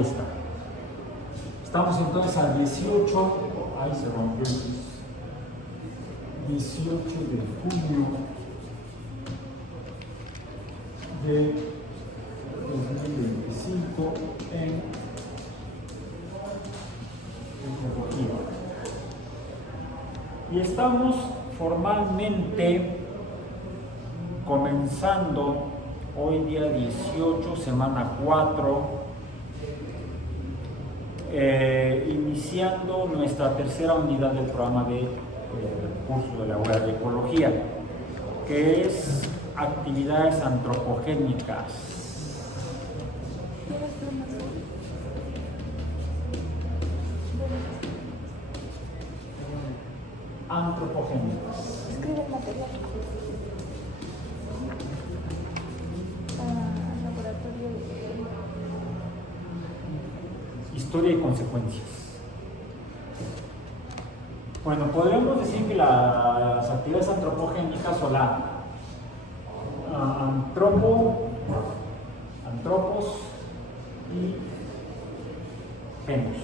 Está. Estamos entonces al 18, ahí se rompió el 18 de junio de 2025 en Hermosillo. Y estamos formalmente comenzando hoy día 18, semana 4, iniciando nuestra tercera unidad del programa de curso de la UAR de Ecología, que es actividades antropogénicas. Antropogénicas. Escribe el material. Laboratorio de Historia y consecuencias. Bueno, podríamos decir que las actividades antropogénicas o la antropos y genos.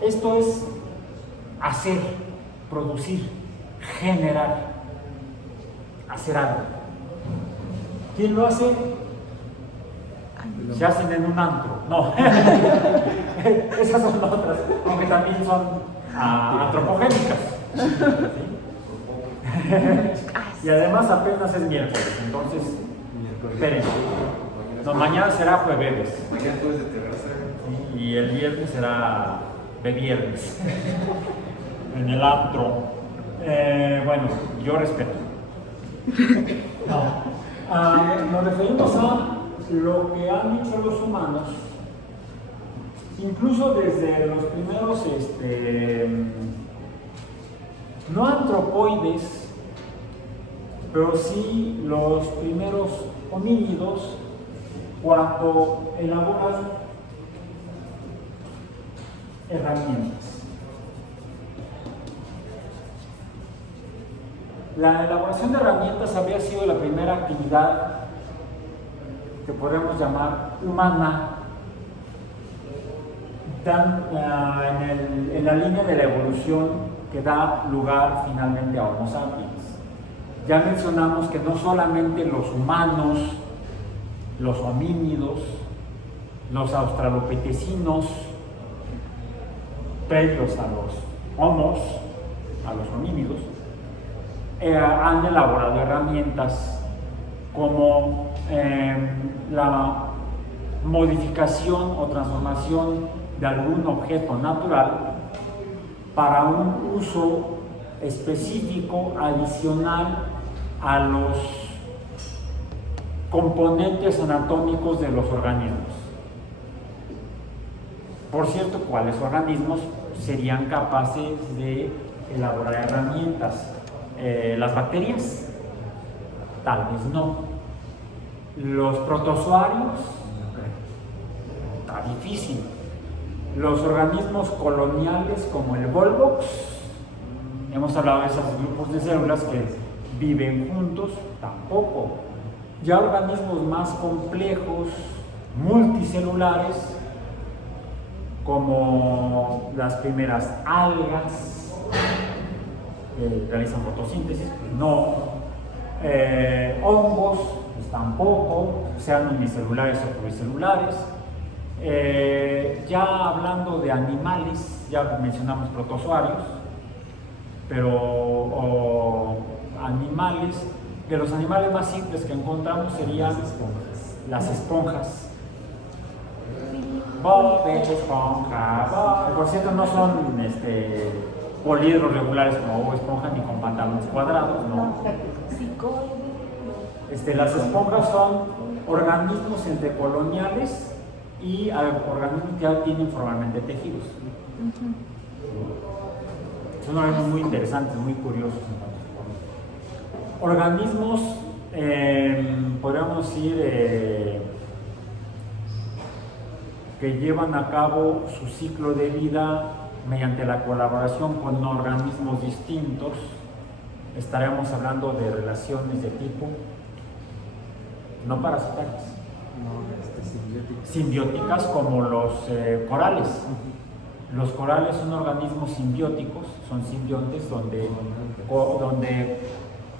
Esto es hacer, producir, generar, hacer algo. ¿Quién lo hace? Se hacen en un antro. No, esas son otras, aunque también son antropogénicas. ¿Sí? Y además apenas es miércoles, entonces, espérense. No, mañana será jueves. Mañana jueves de terraza. Y el viernes será de viernes. En el antro. Bueno, yo respeto. No. Nos referimos a lo que han hecho los humanos, incluso desde los primeros, no antropoides, pero sí los primeros homínidos, cuando elaboran herramientas. La elaboración de herramientas habría sido la primera actividad que podemos llamar humana, en la línea de la evolución que da lugar finalmente a Homo sapiens. Ya mencionamos que no solamente los humanos, los homínidos, los australopitecinos, previos a los homos, a los homínidos, han elaborado herramientas como la modificación o transformación de algún objeto natural para un uso específico adicional a los componentes anatómicos de los organismos. Por cierto, ¿cuáles organismos serían capaces de elaborar herramientas? ¿Las bacterias? Tal vez no. Los protozoarios, está difícil. Los organismos coloniales como el Volvox, hemos hablado de esos grupos de células que viven juntos, tampoco. Ya organismos más complejos, multicelulares, como las primeras algas, que realizan fotosíntesis, pues no. Hongos, pues tampoco, sean unicelulares o pluricelulares. Ya hablando de animales, ya mencionamos protozoarios, pero animales, de los animales más simples que encontramos serían las esponjas. Bob Esponja, Bob. Por cierto, no son poliedros regulares como Bob Esponja ni con pantalones cuadrados, no. Las esponjas son organismos entre coloniales y organismos que ya tienen formalmente tejidos. Son organismos muy interesantes, muy curiosos. Organismos, podríamos decir, que llevan a cabo su ciclo de vida mediante la colaboración con organismos distintos. Estaremos hablando de relaciones de tipo no parasitarias, simbióticas como los corales. Los corales son organismos simbióticos, son simbiontes donde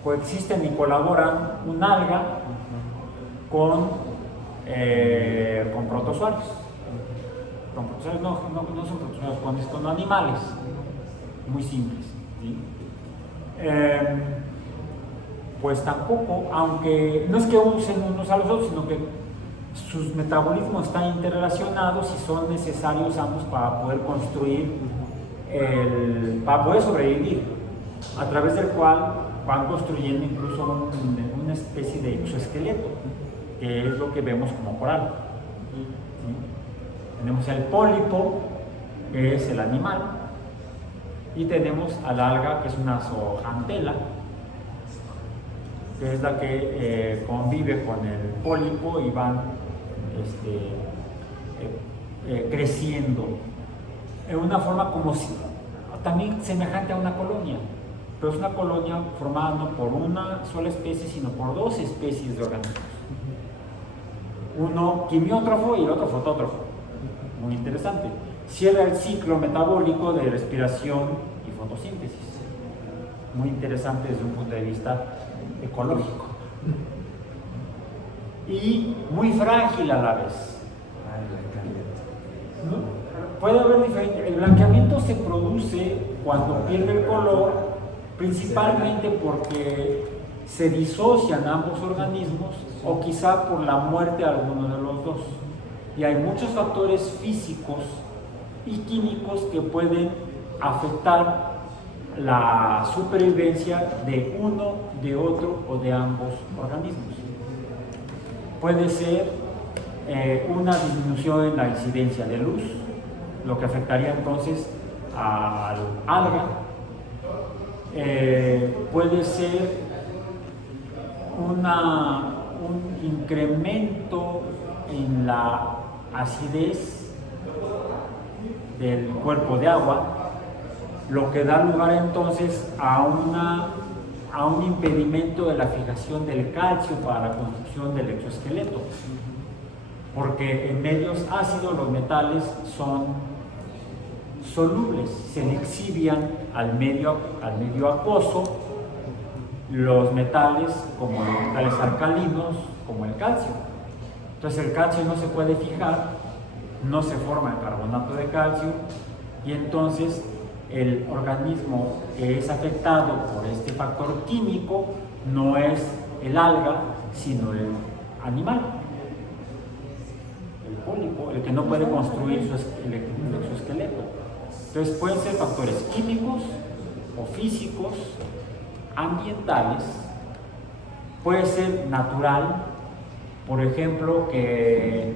coexisten y colaboran un alga con protozoarios. Con protozoarios no son protozoarios, con animales muy simples, ¿sí? Pues tampoco, aunque no es que usen unos a los otros, sino que sus metabolismos están interrelacionados y son necesarios ambos para poder construir, para poder sobrevivir, a través del cual van construyendo incluso una especie de exoesqueleto, que es lo que vemos como coral. ¿Sí? Tenemos el pólipo, que es el animal, y tenemos al alga, que es una zooxantel, que es la que convive con el pólipo y van creciendo en una forma también semejante a una colonia, pero es una colonia formada no por una sola especie, sino por dos especies de organismos, uno quimiótrofo y el otro fotótrofo. Muy interesante. Cierra el ciclo metabólico de respiración y fotosíntesis. Muy interesante desde un punto de vista ecológico. Y muy frágil a la vez. ¿No? Puede haber diferente. El blanqueamiento se produce cuando pierde el color, principalmente porque se disocian ambos organismos o quizá por la muerte de alguno de los dos. Y hay muchos factores físicos y químicos que pueden afectar la supervivencia de uno, de otro o de ambos organismos. Puede ser una disminución en la incidencia de luz, lo que afectaría entonces al alga. Puede ser un incremento en la acidez del cuerpo de agua, lo que da lugar entonces a un impedimento de la fijación del calcio para la construcción del exoesqueleto, porque en medios ácidos los metales son solubles, se lixivian al medio acuoso los metales como los metales alcalinos, como el calcio. Entonces el calcio no se puede fijar, no se forma el carbonato de calcio, y entonces el organismo que es afectado por este factor químico no es el alga, sino el animal, el pólipo, el que no puede construir su exoesqueleto. Entonces pueden ser factores químicos o físicos, ambientales, puede ser natural, por ejemplo, que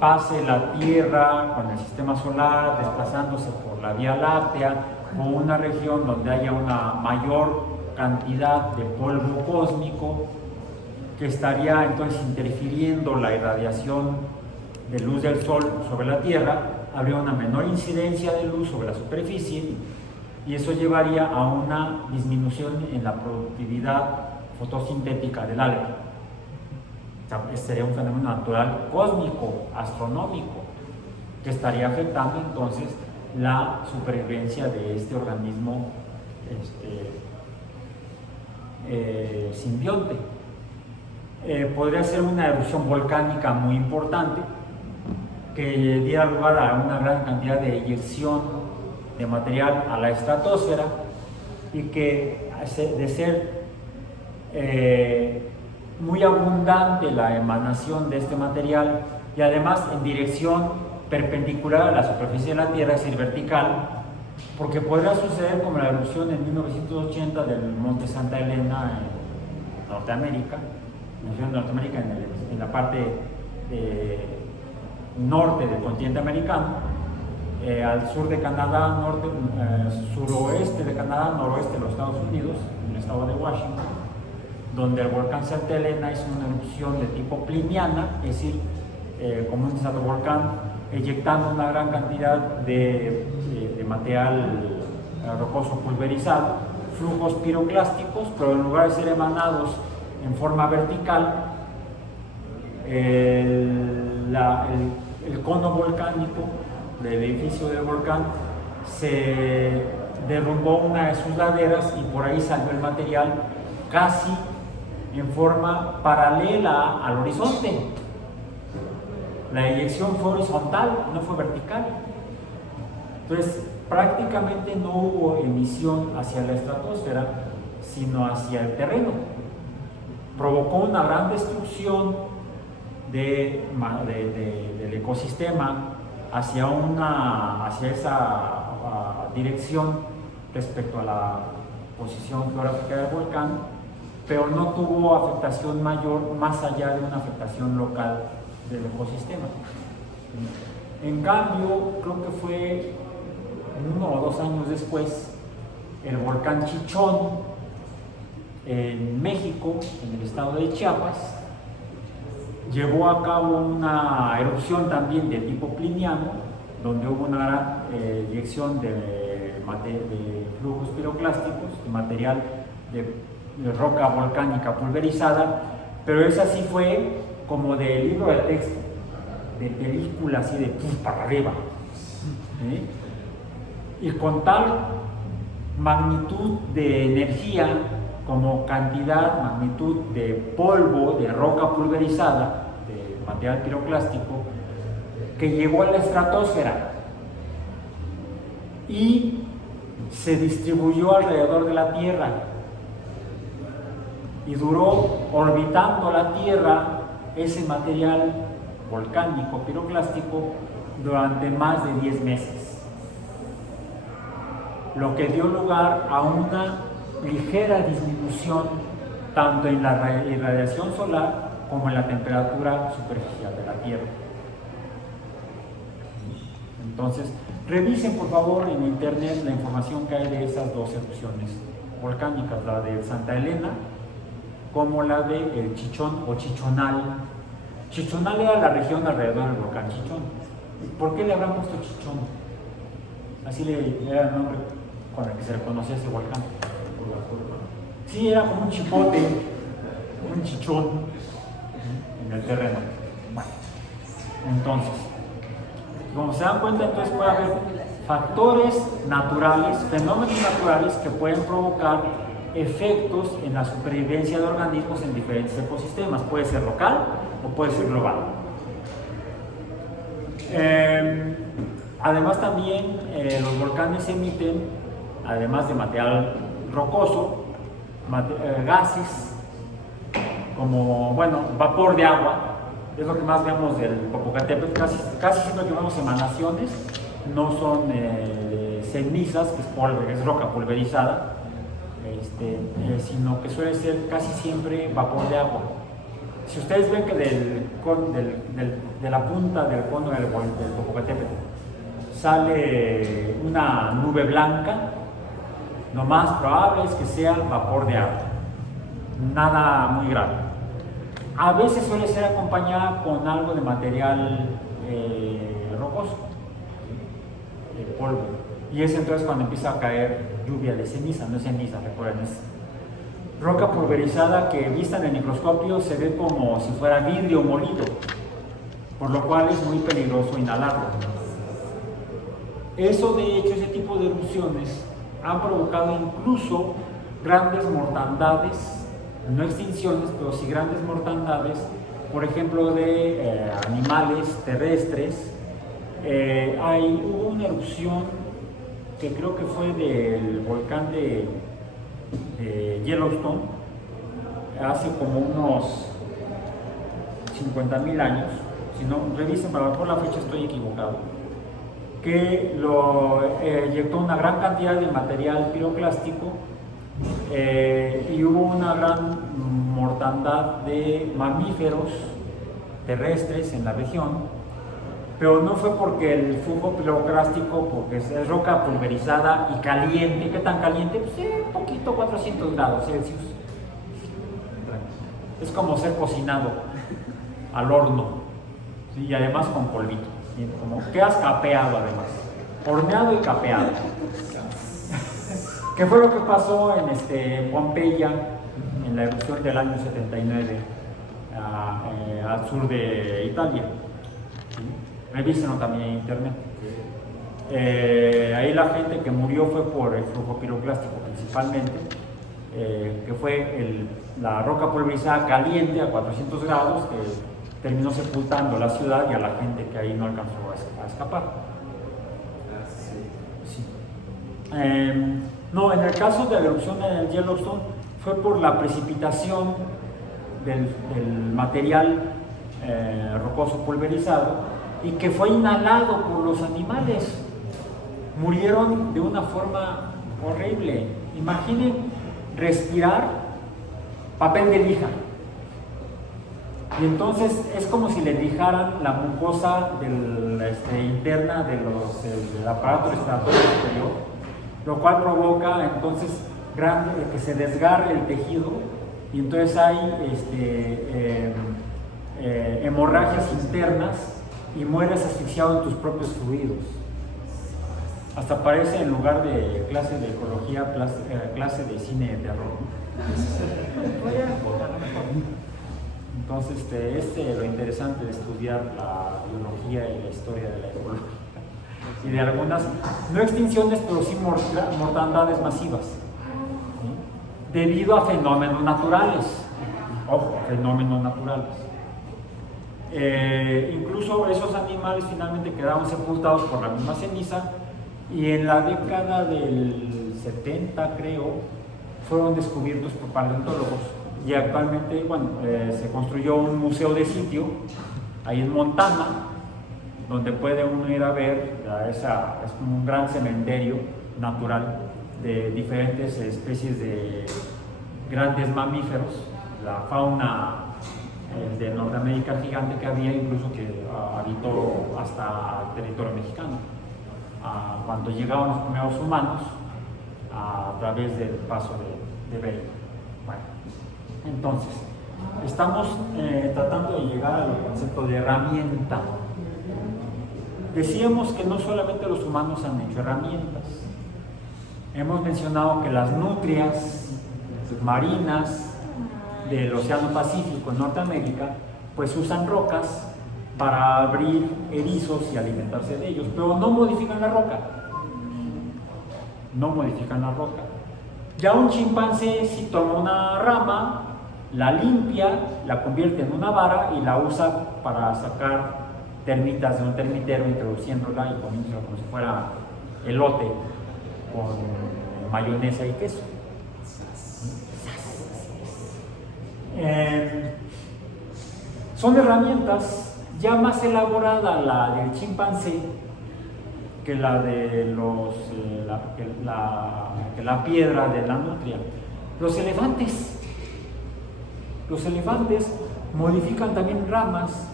pase la Tierra con el sistema solar desplazándose por la Vía Láctea o una región donde haya una mayor cantidad de polvo cósmico que estaría entonces interfiriendo la irradiación de luz del Sol sobre la Tierra, habría una menor incidencia de luz sobre la superficie y eso llevaría a una disminución en la productividad fotosintética del alga. Sería un fenómeno natural cósmico, astronómico, que estaría afectando entonces la supervivencia de este organismo simbionte. Podría ser una erupción volcánica muy importante que diera lugar a una gran cantidad de eyección de material a la estratosfera y que de ser muy abundante la emanación de este material y además en dirección perpendicular a la superficie de la Tierra, es decir, vertical, porque podría suceder como la erupción en 1980 del monte Santa Elena en Norteamérica, en la parte norte del continente americano, al sur de Canadá, suroeste de Canadá, noroeste de los Estados Unidos, en el estado de Washington, donde el volcán Santa Elena hizo una erupción de tipo pliniana, es decir, como un estratovolcán, eyectando una gran cantidad de material rocoso pulverizado, flujos piroclásticos, pero en lugar de ser emanados en forma vertical, el cono volcánico del edificio del volcán se derrumbó una de sus laderas y por ahí salió el material casi en forma paralela al horizonte. La eyección fue horizontal, no fue vertical. Entonces, prácticamente no hubo emisión hacia la estratosfera, sino hacia el terreno. Provocó una gran destrucción del ecosistema hacia esa dirección respecto a la posición geográfica del volcán, pero no tuvo afectación mayor más allá de una afectación local del ecosistema. En cambio, creo que fue 1 o 2 años después, el volcán Chichón en México, en el estado de Chiapas, llevó a cabo una erupción también de tipo pliniano, donde hubo una gran eyección de flujos piroclásticos, de material de roca volcánica pulverizada, pero esa sí fue como de libro de texto, de película así de para arriba, ¿sí? Y con tal magnitud de energía como cantidad, magnitud de polvo, de roca pulverizada, de material piroclástico, que llegó a la estratosfera y se distribuyó alrededor de la Tierra y duró orbitando la Tierra ese material volcánico piroclástico durante más de 10 meses, lo que dio lugar a una ligera disminución tanto en la irradiación solar como en la temperatura superficial de la Tierra. Entonces, revisen por favor en internet la información que hay de esas dos erupciones volcánicas, la de Santa Elena como la de el Chichón o Chichonal. Chichonal era la región alrededor del volcán Chichón. ¿Por qué le habrán puesto Chichón? Así era el nombre con el que se le conocía ese volcán. Sí, era como un chipote, un chichón en el terreno. Bueno, entonces, como se dan cuenta, entonces puede haber factores naturales, fenómenos naturales que pueden provocar efectos en la supervivencia de organismos en diferentes ecosistemas. Puede ser local o puede ser global. Además también los volcanes emiten, además de material rocoso, gases como, bueno, vapor de agua. Es lo que más vemos del Popocatépetl. Casi siempre que vemos emanaciones no son cenizas, que es polvo, que es roca pulverizada, sino que suele ser casi siempre vapor de agua. Si ustedes ven que de la punta del cono del Popocatépetl sale una nube blanca, lo más probable es que sea vapor de agua, nada muy grave. A veces suele ser acompañada con algo de material rocoso, de polvo, y es entonces cuando empieza a caer lluvia de ceniza. No es ceniza, recuerden, es roca pulverizada que vista en el microscopio se ve como si fuera vidrio molido, por lo cual es muy peligroso inhalarlo. Eso, de hecho, ese tipo de erupciones han provocado incluso grandes mortandades, no extinciones, pero sí grandes mortandades, por ejemplo, de animales terrestres. Hubo una erupción que creo que fue del volcán de Yellowstone, hace como unos 50,000 años, si no, revisen, para por la fecha estoy equivocado, que inyectó una gran cantidad de material piroclástico y hubo una gran mortandad de mamíferos terrestres en la región, pero no fue porque el flujo piroclástico, porque es roca pulverizada y caliente. ¿Qué tan caliente? Pues un poquito, 400 grados Celsius. Es como ser cocinado al horno, ¿sí? Y además con polvito, ¿sí? Como quedas capeado además, horneado y capeado. ¿Qué fue lo que pasó en Pompeya en la erupción del año 79? al sur de Italia. ¿Sí? Revísenlo también en internet. Ahí la gente que murió fue por el flujo piroclástico principalmente, que fue la roca pulverizada caliente a 400 grados que terminó sepultando la ciudad y a la gente que ahí no alcanzó a escapar. Sí. No, en el caso de la erupción del Yellowstone fue por la precipitación del material rocoso pulverizado y que fue inhalado por los animales. Murieron de una forma horrible. Imaginen respirar papel de lija. Y entonces es como si le lijaran la mucosa interna del aparato respiratorio superior, lo cual provoca entonces que se desgarre el tejido y entonces hay hemorragias internas y mueres asfixiado en tus propios fluidos. Hasta parece, en lugar de clase de ecología, clase de cine de terror. Entonces, lo interesante de estudiar la biología y la historia de la ecología. Y de algunas, no extinciones, pero sí mortandades masivas. ¿Sí? Debido a fenómenos naturales. Ojo, fenómenos naturales. Incluso esos animales finalmente quedaron sepultados por la misma ceniza. Y en la década del 70, creo, fueron descubiertos por paleontólogos. Y actualmente, se construyó un museo de sitio ahí en Montana, donde puede uno ir a ver, es como un gran cementerio natural de diferentes especies de grandes mamíferos, la fauna de Norteamérica gigante que había, incluso que habitó hasta el territorio mexicano. Cuando llegaron los primeros humanos a través del paso de Bering. Bueno, entonces, estamos tratando de llegar al concepto de herramienta. Decíamos que no solamente los humanos han hecho herramientas. Hemos mencionado que las nutrias marinas del Océano Pacífico en Norteamérica pues usan rocas para abrir erizos y alimentarse de ellos, pero no modifican la roca. No modifican la roca. Ya un chimpancé si toma una rama, la limpia, la convierte en una vara y la usa para sacar termitas de un termitero, introduciéndola y comiéndola como si fuera elote con mayonesa y queso. Son herramientas ya más elaborada la del chimpancé que la de la piedra de la nutria. Los elefantes modifican también ramas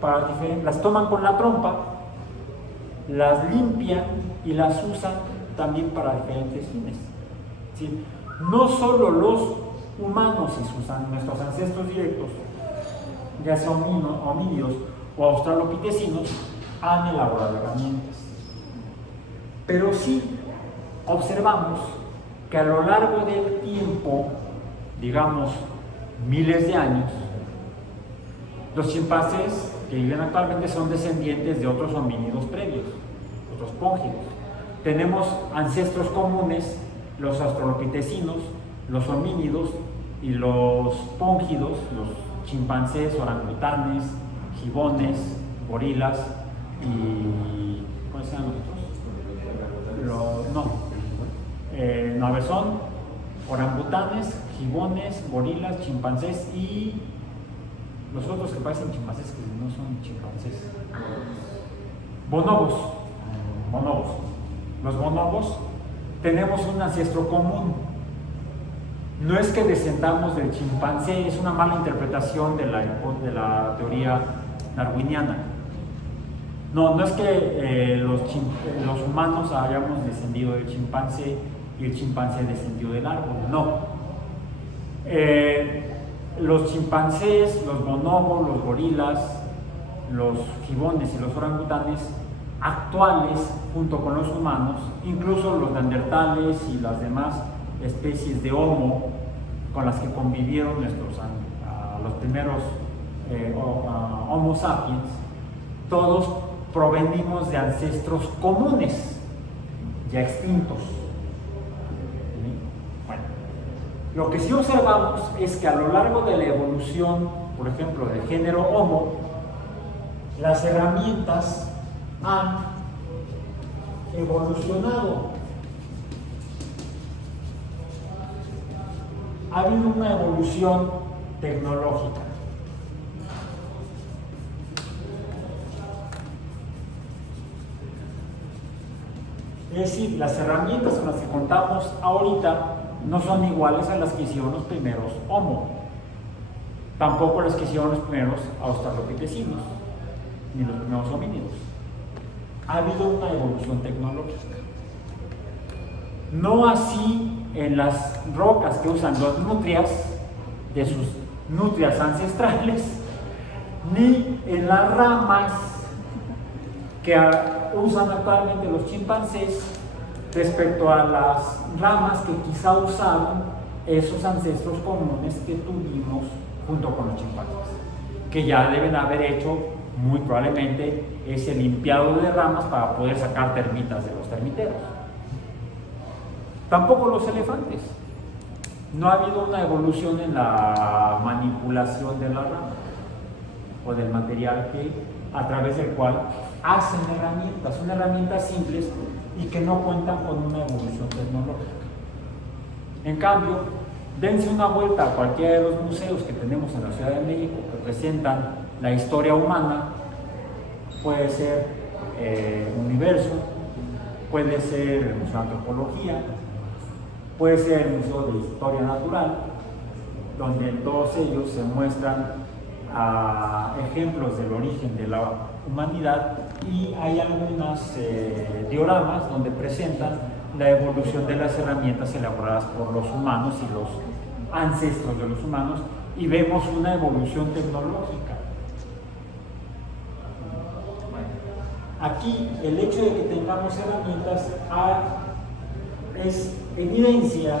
para las toman con la trompa, las limpian y las usan también para diferentes fines. ¿Sí? No solo los humanos y nuestros ancestros directos, ya sea homínidos o australopitecinos, han elaborado herramientas. Pero sí observamos que a lo largo del tiempo, digamos miles de años, los chimpancés que viven actualmente son descendientes de otros homínidos previos, otros póngidos. Tenemos ancestros comunes, los australopitecinos, los homínidos y los póngidos, los chimpancés, orangutanes, gibones, gorilas y... ¿cuáles eran los otros? A ver, son orangutanes, gibones, gorilas, chimpancés y los otros que parecen chimpancés que no son chimpancés. Bonobos. Los bonobos tenemos un ancestro común. No es que descendamos del chimpancé, es una mala interpretación de la teoría darwiniana. No es que los humanos hayamos descendido del chimpancé y el chimpancé descendió del árbol, no. Los chimpancés, los bonobos, los gorilas, los gibones y los orangutanes actuales, junto con los humanos, incluso los neandertales y las demás especies de Homo con las que convivieron los primeros Homo sapiens, todos provenimos de ancestros comunes, ya extintos. Bueno, lo que sí observamos es que a lo largo de la evolución, por ejemplo, del género Homo, las herramientas han evolucionado. Ha habido una evolución tecnológica. Es decir, las herramientas con las que contamos ahorita no son iguales a las que hicieron los primeros Homo, tampoco las que hicieron los primeros australopitecinos, ni los primeros homínidos. Ha habido una evolución tecnológica. No así en las rocas que usan las nutrias de sus nutrias ancestrales, ni en las ramas que usan actualmente los chimpancés respecto a las ramas que quizá usaron esos ancestros comunes que tuvimos junto con los chimpancés, que ya deben haber hecho muy probablemente ese limpiado de ramas para poder sacar termitas de los termiteros. Tampoco los elefantes. No ha habido una evolución en la manipulación de la rama o del material a través del cual hacen herramientas. Son herramientas simples y que no cuentan con una evolución tecnológica. En cambio, dense una vuelta a cualquiera de los museos que tenemos en la Ciudad de México que presentan la historia humana. Puede ser Universo, puede ser el Museo de Antropología, puede ser el Museo de Historia Natural, donde en todos ellos se muestran ejemplos del origen de la humanidad, y hay algunos dioramas donde presentan la evolución de las herramientas elaboradas por los humanos y los ancestros de los humanos, y vemos una evolución tecnológica. Aquí el hecho de que tengamos herramientas es evidencia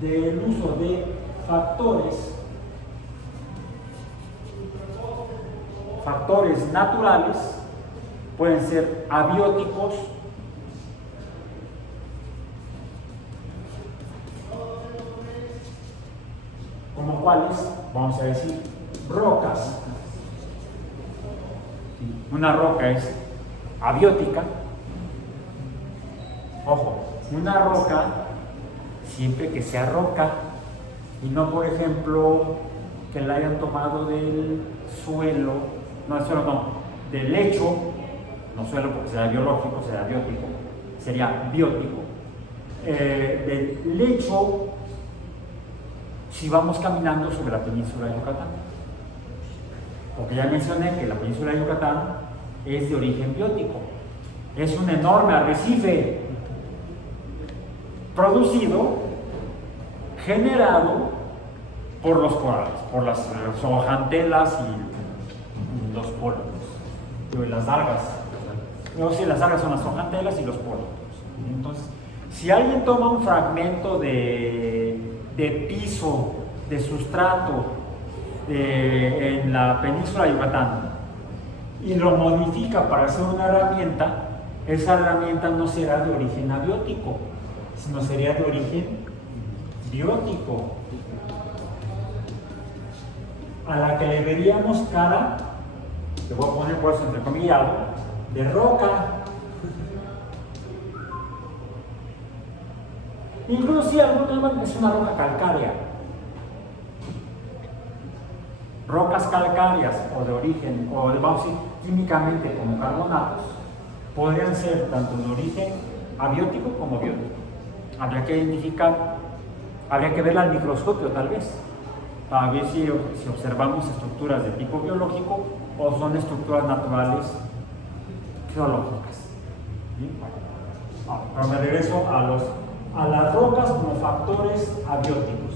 del uso de factores naturales, pueden ser abióticos, como cuáles, vamos a decir, rocas. Una roca es abiótica. Ojo, una roca, siempre que sea roca, y no, por ejemplo, que la hayan tomado del suelo, del lecho, no suelo porque será biológico, será biótico, sería biótico. Del lecho, si vamos caminando sobre la península de Yucatán. Porque ya mencioné que la península de Yucatán es de origen biótico. Es un enorme arrecife generado por los corales, por las zooxantelas y los pólipos, las algas. No, sí, las algas son las zooxantelas y los pólipos. Entonces, si alguien toma un fragmento de piso, de sustrato en la península de Yucatán y lo modifica para hacer una herramienta, esa herramienta no será de origen abiótico, sino sería de origen biótico, a la que le veríamos cara, le voy a poner por eso entrecomillado, de roca. Incluso si alguna es una roca calcárea. Rocas calcáreas o de origen, o vamos a decir químicamente como carbonatos, podrían ser tanto de origen abiótico como biótico. Habría que identificar, habría que verla al microscopio tal vez, para ver si observamos estructuras de tipo biológico o son estructuras naturales geológicas. ¿Bien? Pero me regreso a las rocas como factores abióticos.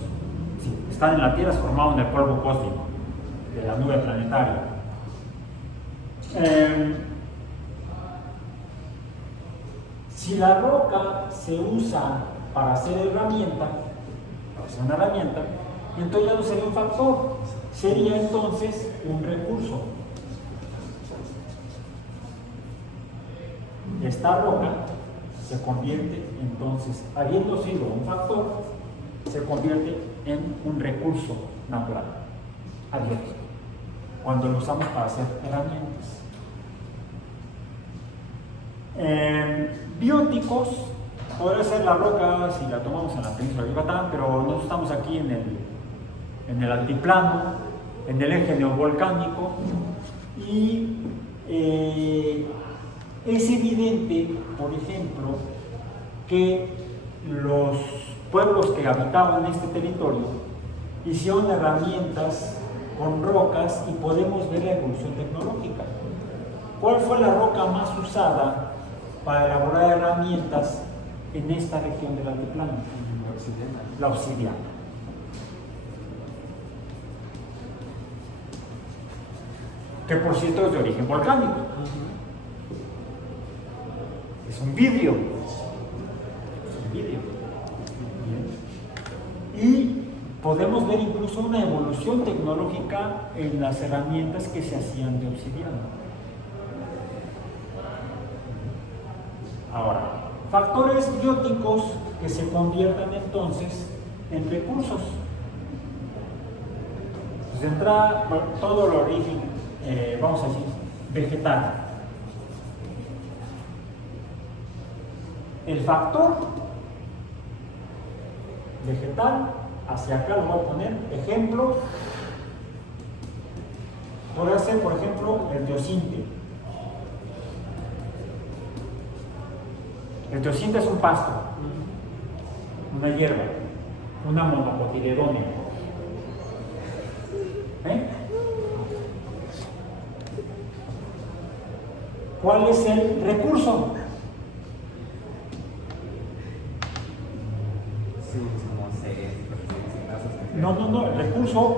Sí, están en la Tierra, formados en el polvo cósmico de la nube planetaria. Si la roca se usa para hacer una herramienta, entonces ya no sería un factor, sería entonces un recurso. Esta roca se convierte entonces, habiendo sido un factor, se convierte en un recurso natural, abierto, cuando lo usamos para hacer herramientas. Bióticos, podría ser la roca si la tomamos en la península de Yucatán, pero nosotros estamos aquí en el altiplano, en el eje neovolcánico, y es evidente, por ejemplo, que los pueblos que habitaban este territorio hicieron herramientas con rocas y podemos ver la evolución tecnológica. ¿Cuál fue la roca más usada para elaborar herramientas en esta región del altiplano? La obsidiana. Que por cierto es de origen volcánico. Es un vidrio. Y podemos ver incluso una evolución tecnológica en las herramientas que se hacían de obsidiana. Ahora, factores bióticos que se conviertan entonces en recursos. Pues de entrada, todo el origen, vamos a decir, vegetal. El factor vegetal, hacia acá lo voy a poner, ejemplo, podría ser, por ejemplo, el teosinte. El teosinte es un pasto, una hierba, una monocotiledónea. ¿Cuál es el recurso? No, el recurso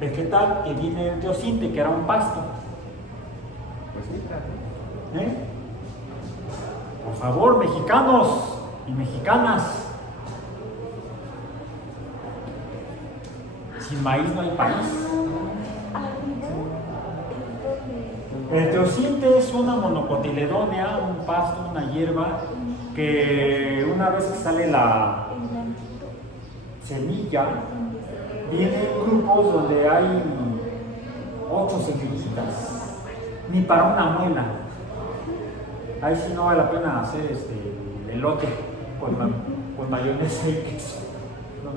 vegetal que viene del teosinte, que era un pasto. Por favor, mexicanos y mexicanas, sin maíz no hay país. El teosinte es una monocotiledónea, un pasto, una hierba, que una vez que sale la semilla, vienen grupos donde hay 8 semillitas, ni para una muela. Ahí sí no vale la pena hacer el elote con mayonesa y queso. No.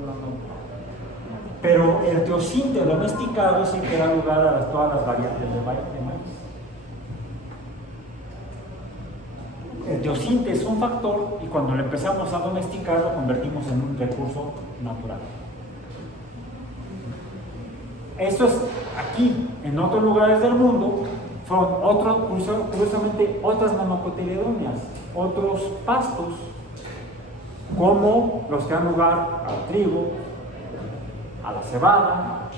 Pero el teosinte domesticado es el que da lugar a todas las variantes de maíz. El teosinte es un factor y cuando lo empezamos a domesticar lo convertimos en un recurso natural. Esto es aquí. En otros lugares del mundo fueron curiosamente otras monocotiledóneas, otros pastos, como los que dan lugar al trigo, a la cebada,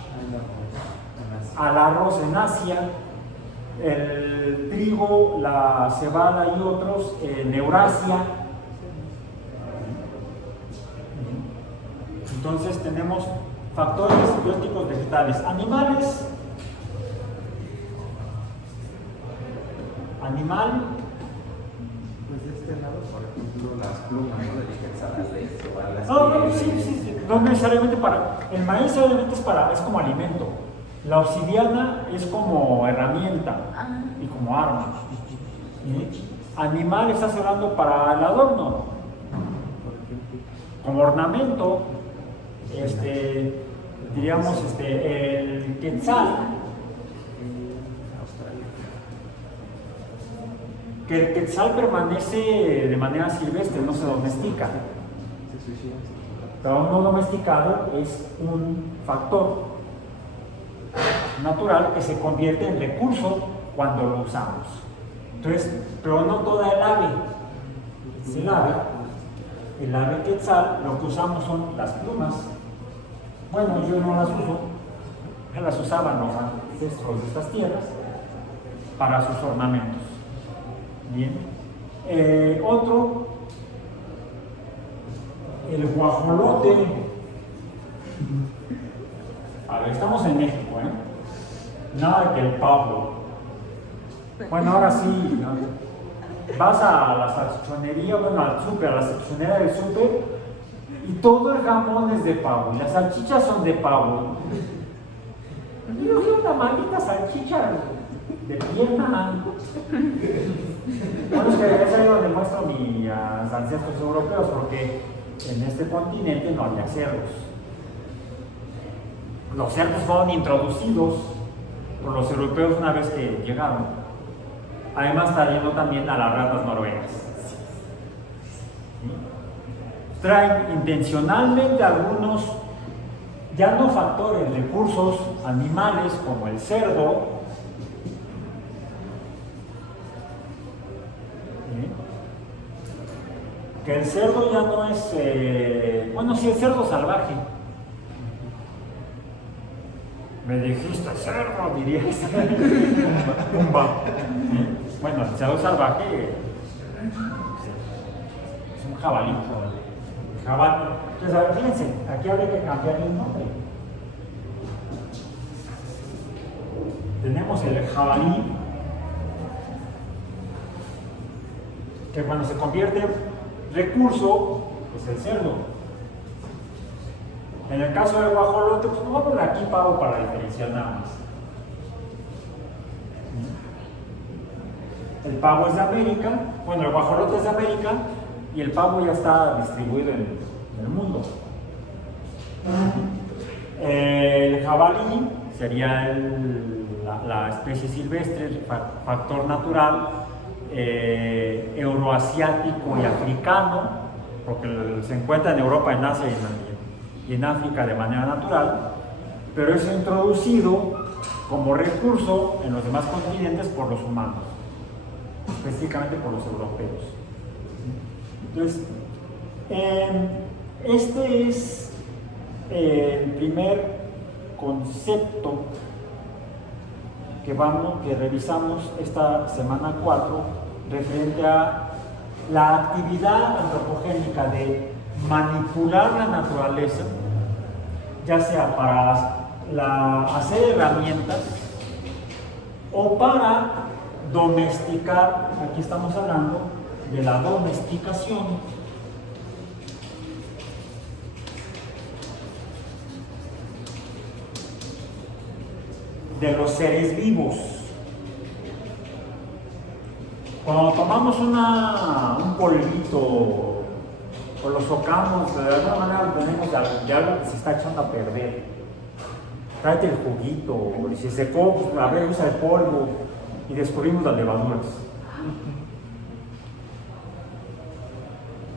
al arroz en Asia, el trigo, la cebada y otros en Eurasia. Entonces tenemos factores bióticos vegetales. Animales. Animal. Pues de este lado, por ejemplo, las plumas, No, sí. No necesariamente para. El maíz obviamente es como alimento. La obsidiana es como herramienta y como arma. Animal estás hablando para el adorno, como ornamento. Diríamos el quetzal, que el quetzal permanece de manera silvestre, no se domestica, pero no domesticado es un factor natural que se convierte en recurso cuando lo usamos. Entonces, pero no toda el ave, es el ave quetzal, lo que usamos son las plumas. Bueno, yo no las uso, las usaban los ancestros de estas tierras para sus ornamentos. Bien. Otro, el guajolote. A ver, estamos en México, Nada que el pavo. Bueno, ahora sí, ¿no? Vas a la salchichonería, bueno, al súper, a la salchichonera del súper, y todo el jamón es de pavo, y las salchichas son de pavo. Y yo quiero una maldita salchicha de pierna. Bueno, es que es ahí donde muestro mis ancestros europeos, porque en este continente no había cerdos. Los cerdos fueron introducidos por los europeos una vez que llegaron. Además, trayendo también a las ratas noruegas. ¿Sí? Traen intencionalmente algunos, ya no factores, recursos animales como el cerdo. ¿Sí? Que el cerdo ya no es, bueno, sí, el cerdo salvaje. Me dijiste cerdo, dirías. Pumba. ¿Sí? Bueno, el cerdo salvaje es un jabalí. Jabalí. Entonces, a ver, fíjense, aquí habría que cambiar el nombre. Tenemos el jabalí, que cuando se convierte en recurso, es el cerdo. En el caso del guajolote, pues no vamos aquí pavo para diferenciar nada más. El pavo es de América, bueno, el guajolote es de América y el pavo ya está distribuido en el mundo. El jabalí sería la especie silvestre, el factor natural, euroasiático y africano, porque se encuentra en Europa, en Asia y en África de manera natural, pero es introducido como recurso en los demás continentes por los humanos, específicamente por los europeos. Entonces, este es el primer concepto que revisamos esta semana 4 referente a la actividad antropogénica de manipular la naturaleza, ya sea para hacer herramientas o para domesticar. Aquí estamos hablando de la domesticación de los seres vivos. Cuando tomamos un polvito o lo socamos, de alguna manera tenemos de algo que se está echando a perder. Tráete el juguito, o si se secó, pues a ver, usa el polvo y descubrimos las levaduras.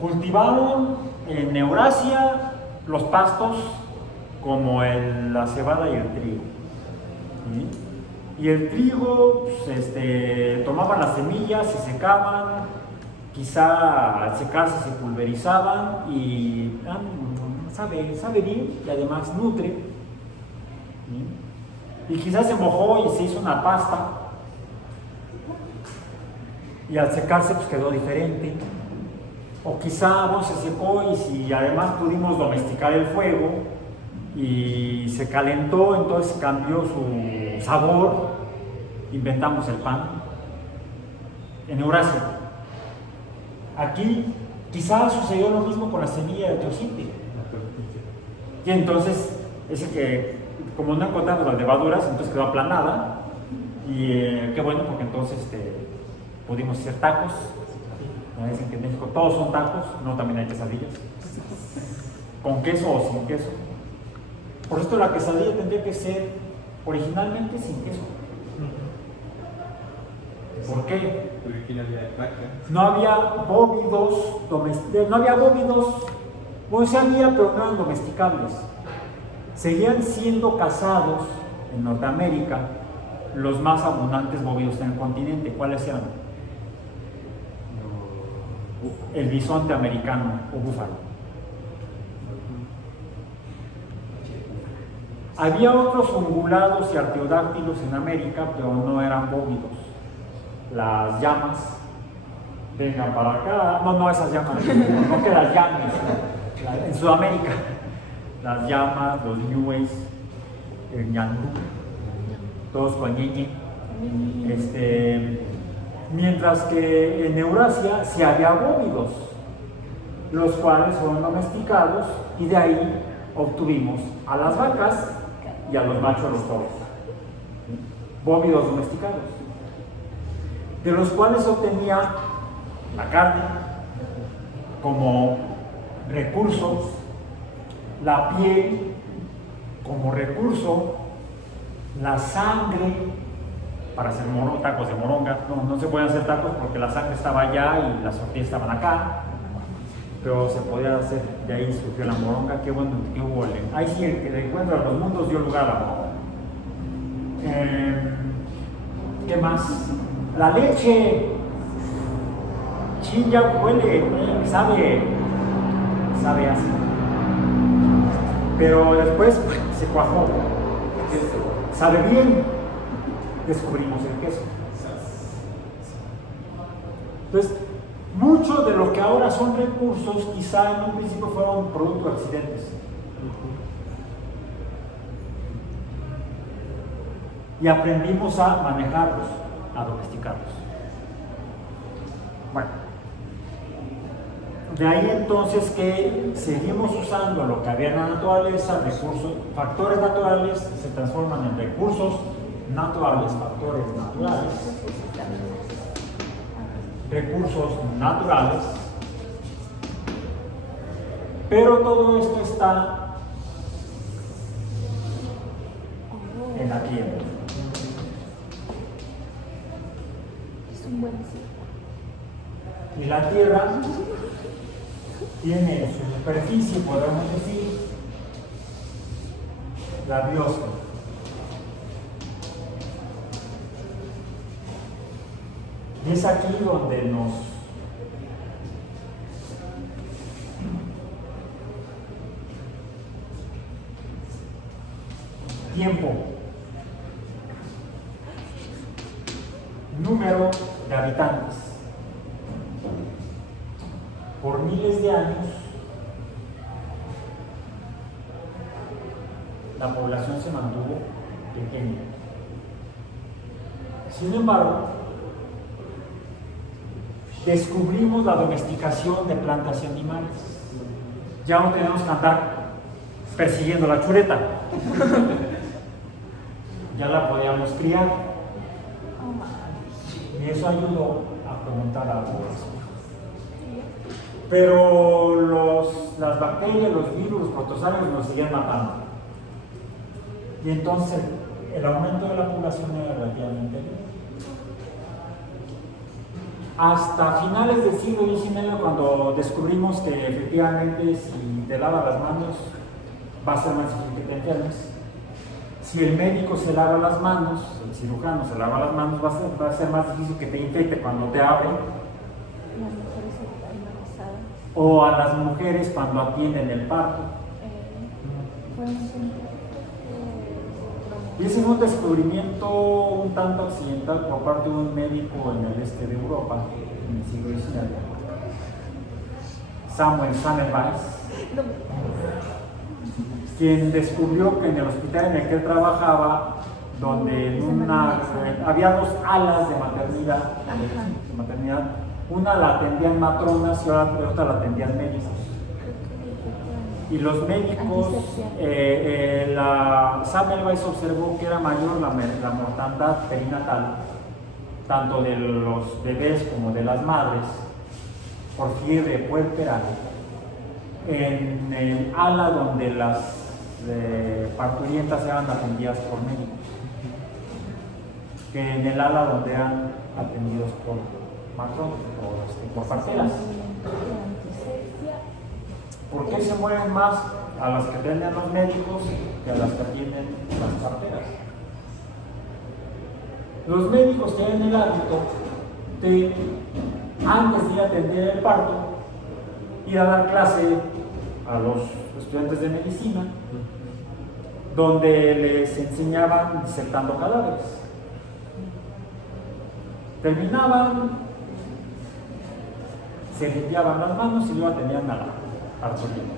Cultivaron en Eurasia los pastos como la cebada y el trigo. ¿Sí? Y el trigo, pues, tomaban las semillas, se secaban, quizá al secarse se pulverizaban y sabe bien y además nutre. ¿Sí? Y quizás se mojó y se hizo una pasta y al secarse pues quedó diferente. O quizá se secó y si además pudimos domesticar el fuego y se calentó, entonces cambió su sabor, inventamos el pan. En Eurasia. Aquí quizás sucedió lo mismo con la semilla de teosinte. Y entonces, ese que como no encontramos las levaduras, entonces quedó aplanada. Y qué bueno, porque entonces pudimos hacer tacos. Me dicen que en México todos son tacos, no, también hay quesadillas. Con queso o sin queso. Por esto la quesadilla tendría que ser originalmente sin queso. ¿Por qué? Porque aquí no había vaca. No había bóvidos domesticables, no había bóvidos, bueno, sí había, pero no eran domesticables. Seguían siendo cazados en Norteamérica los más abundantes bóvidos en el continente. ¿Cuáles eran? El bisonte americano o búfalo. Había otros ungulados y artiodáctilos en América, pero no eran bóvidos. Las llamas, vengan para acá, no esas llamas, no que las llames, en Sudamérica, las llamas, los ñues, el ñandú, todos con ñeñe. Mientras que en Eurasia sí había bóvidos, los cuales fueron domesticados y de ahí obtuvimos a las vacas y a los machos los toros. Bóvidos domesticados, de los cuales obtenía la carne como recursos, la piel como recurso, la sangre para hacer tacos de moronga. No se podían hacer tacos porque la sangre estaba allá y las tortillas estaban acá, pero se podía hacer, de ahí surgió la moronga. Qué bueno que hubo. Ahí sí, el que encuentra los mundos dio lugar a la moronga. ¿Qué más? La leche. Chin, ya huele, sabe así. Pero después se cuajó. Sabe bien. Descubrimos el queso. Entonces, muchos de lo que ahora son recursos, quizá en un principio fueron producto de accidentes. Y aprendimos a manejarlos, a domesticarlos. Bueno, de ahí entonces que seguimos usando lo que había en la naturaleza, recursos, factores naturales se transforman en recursos naturales, factores naturales, recursos naturales, pero todo esto está en la tierra. Es un buen ciclo. Y la tierra tiene en su superficie, podemos decir, la biosfera. Y es aquí donde nos tiempo, número de habitantes. Por miles de años, la población se mantuvo pequeña. Sin embargo, descubrimos la domesticación de plantas y animales. Ya no tenemos que andar persiguiendo la chuleta. Ya la podíamos criar. Y eso ayudó a preguntar a la población. Pero las bacterias, los virus, los protozoarios nos seguían matando. Y entonces el aumento de la población era relativamente lento. Hasta finales del siglo XIX, cuando descubrimos que efectivamente si te lavas las manos va a ser más difícil que te enfermes. Si el médico se lava las manos, el cirujano se lava las manos, va a ser más difícil que te infecte cuando te abren. Las mujeres embarazadas. O a las mujeres cuando atienden el parto. Fue un científico Y ese fue un descubrimiento un tanto accidental por parte de un médico en el este de Europa, en el siglo XIX. Samuel Semmelweis, quien descubrió que en el hospital en el que él trabajaba, donde había dos alas de maternidad, una la atendían matronas y otra la atendían médicos. Y los médicos, Semmelweis observó que era mayor la mortandad perinatal, tanto de los bebés como de las madres, por fiebre puerperal, en el ala donde las parturientas eran atendidas por médicos, que en el ala donde eran atendidos por matronas, por parteras. ¿Por qué se mueren más a las que atienden los médicos que a las que atienden las parteras? Los médicos tienen el hábito de, antes de ir a atender el parto, ir a dar clase a los estudiantes de medicina, donde les enseñaban disectando cadáveres. Terminaban, se limpiaban las manos y luego atendían a la parturienta.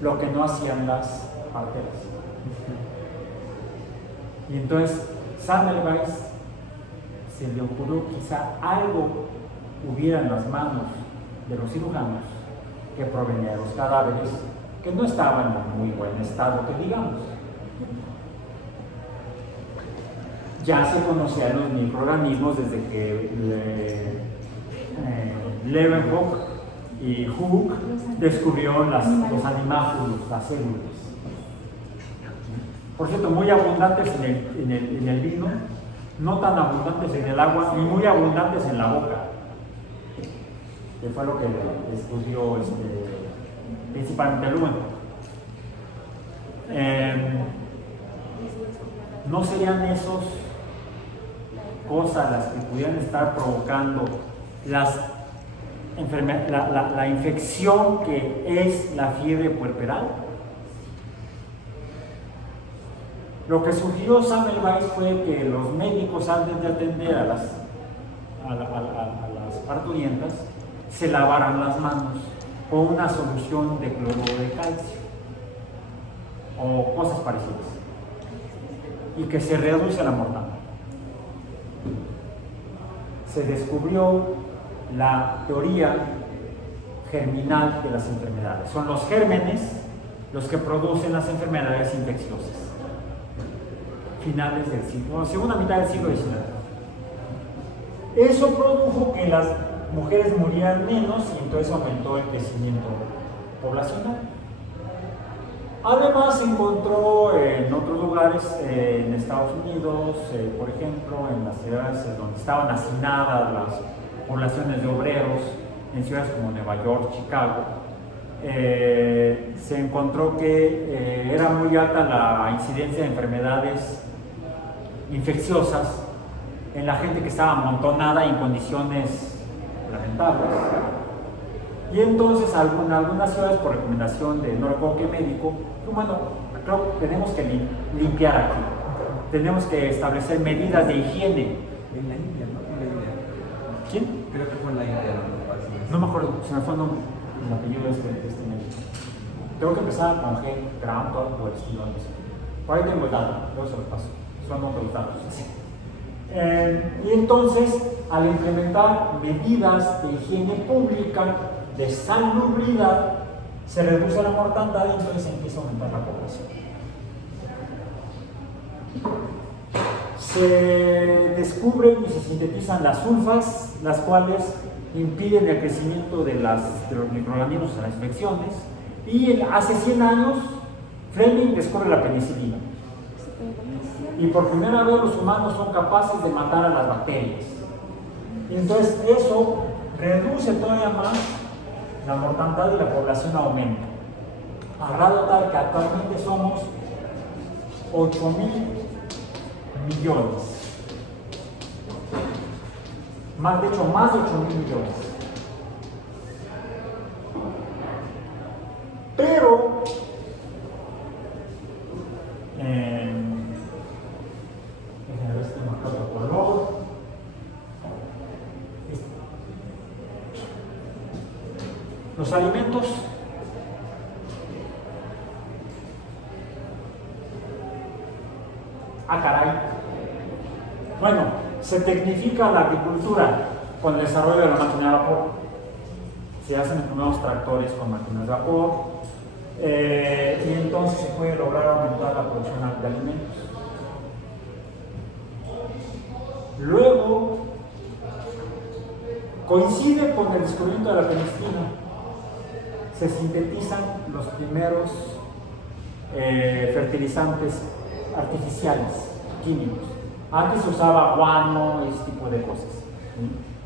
Lo que no hacían las parteras. Y entonces Semmelweis se le ocurrió quizá algo hubiera en las manos de los cirujanos que provenía de los cadáveres que no estaban en muy buen estado, que digamos. Ya se conocían los microorganismos desde que Leeuwenhoek y Hooke descubrieron los animáculos, las células. Por cierto, muy abundantes en el vino, no tan abundantes en el agua, ni muy abundantes en la boca, que fue lo que estudió principalmente Leeuwenhoek. ¿No serían esos cosas las que pudieran estar provocando la infección que es la fiebre puerperal? Lo que sugirió Semmelweis fue que los médicos, antes de atender a las parturientas, se lavaran las manos con una solución de cloruro de calcio o cosas parecidas, y que se reduce la mortandad. Se descubrió la teoría germinal de las enfermedades. Son los gérmenes los que producen las enfermedades infecciosas. Finales del siglo, segunda mitad del siglo XIX. Eso produjo que las mujeres murieran menos y entonces aumentó el crecimiento poblacional. Además se encontró en otros lugares, en Estados Unidos, por ejemplo, en las ciudades donde estaban hacinadas las poblaciones de obreros, en ciudades como Nueva York, Chicago, se encontró que era muy alta la incidencia de enfermedades infecciosas en la gente que estaba amontonada en condiciones lamentables. Y entonces algunas ciudades, por recomendación de no recuerdo qué médico, bueno, creo que tenemos que limpiar aquí, tenemos que establecer medidas de higiene. En la India, ¿no? En la India. ¿Quién? Creo que fue en la India. No me acuerdo, se me fue el nombre, el apellido de este médico. Tengo que empezar con G, Grant, todo por el estilo. Por ahí tengo el dato, luego se los paso. Son otros datos. Y entonces, al implementar medidas de higiene pública, de salubridad, se reduce la mortandad y entonces empieza a aumentar la población. Se descubren y se sintetizan las sulfas, las cuales impiden el crecimiento de los microorganismos a las infecciones, y hace 100 años Fleming descubre la penicilina. Y por primera vez los humanos son capaces de matar a las bacterias. Y entonces eso reduce todavía más la mortandad y la población aumenta. A grado tal que actualmente somos 8.000 millones. Más de 8.000 millones. Pero los alimentos caray. Bueno, se tecnifica la agricultura con el desarrollo de la máquina de vapor. Se hacen los primeros tractores con máquinas de vapor, y entonces se puede lograr aumentar la producción de alimentos. Luego coincide con el descubrimiento de la penicilina. Se sintetizan los primeros fertilizantes artificiales, químicos. Antes se usaba guano y ese tipo de cosas.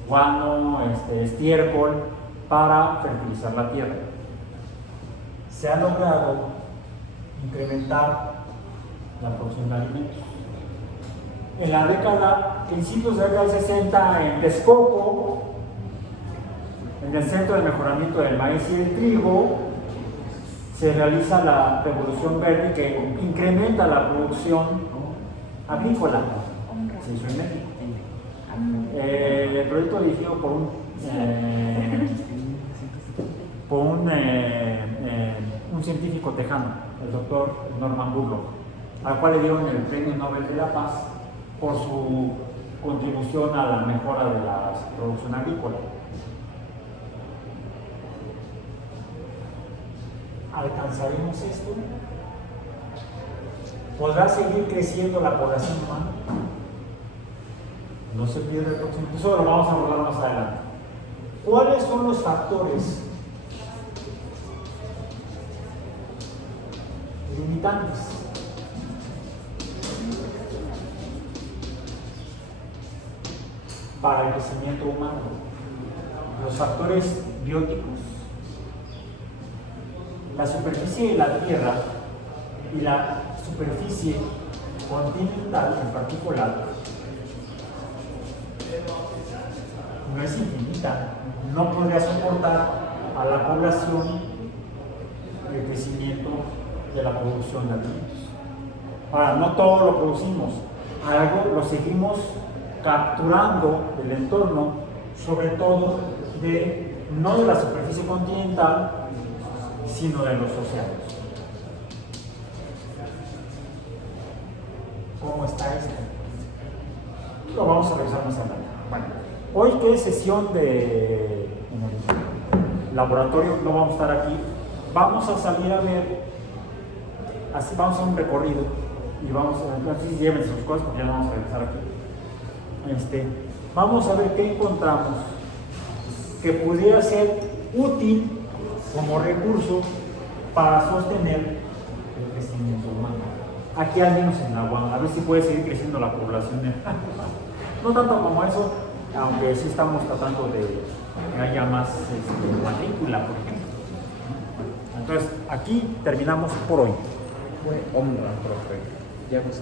Guano, estiércol, para fertilizar la tierra. Se ha logrado incrementar la producción de alimentos. En la década, principios de la década del 60, en Texcoco, en el Centro de Mejoramiento del Maíz y del Trigo, se realiza la Revolución Verde, que incrementa la producción agrícola. Se hizo en México. El proyecto dirigido por un científico tejano, el doctor Norman Burlock, al cual le dieron el Premio Nobel de la Paz por su contribución a la mejora de la producción agrícola. ¿Alcanzaremos esto? ¿Podrá seguir creciendo la población humana? No se pierde el próximo. Eso lo vamos a abordar más adelante. ¿Cuáles son los factores limitantes? Para el crecimiento humano. Los factores bióticos. La superficie de la Tierra y la superficie continental en particular no es infinita, no podría soportar a la población el crecimiento de la producción de alimentos. Ahora, no todo lo producimos, algo lo seguimos capturando del entorno, sobre todo no de la superficie continental, sino de los océanos. ¿Cómo está esto? Lo vamos a revisar más adelante. Bueno, hoy que es sesión de laboratorio, no vamos a estar aquí. Vamos a salir a ver, así vamos a hacer un recorrido y vamos a, entonces llévense sus cosas porque ya no vamos a regresar aquí. Vamos a ver qué encontramos que pudiera ser útil como recurso para sostener el crecimiento humano. Aquí al menos en la UAM, a ver si puede seguir creciendo la población. No tanto como eso, aunque sí estamos tratando de que haya más matrícula, por ejemplo. Entonces, aquí terminamos por hoy. Fue honra, profe. Ya ves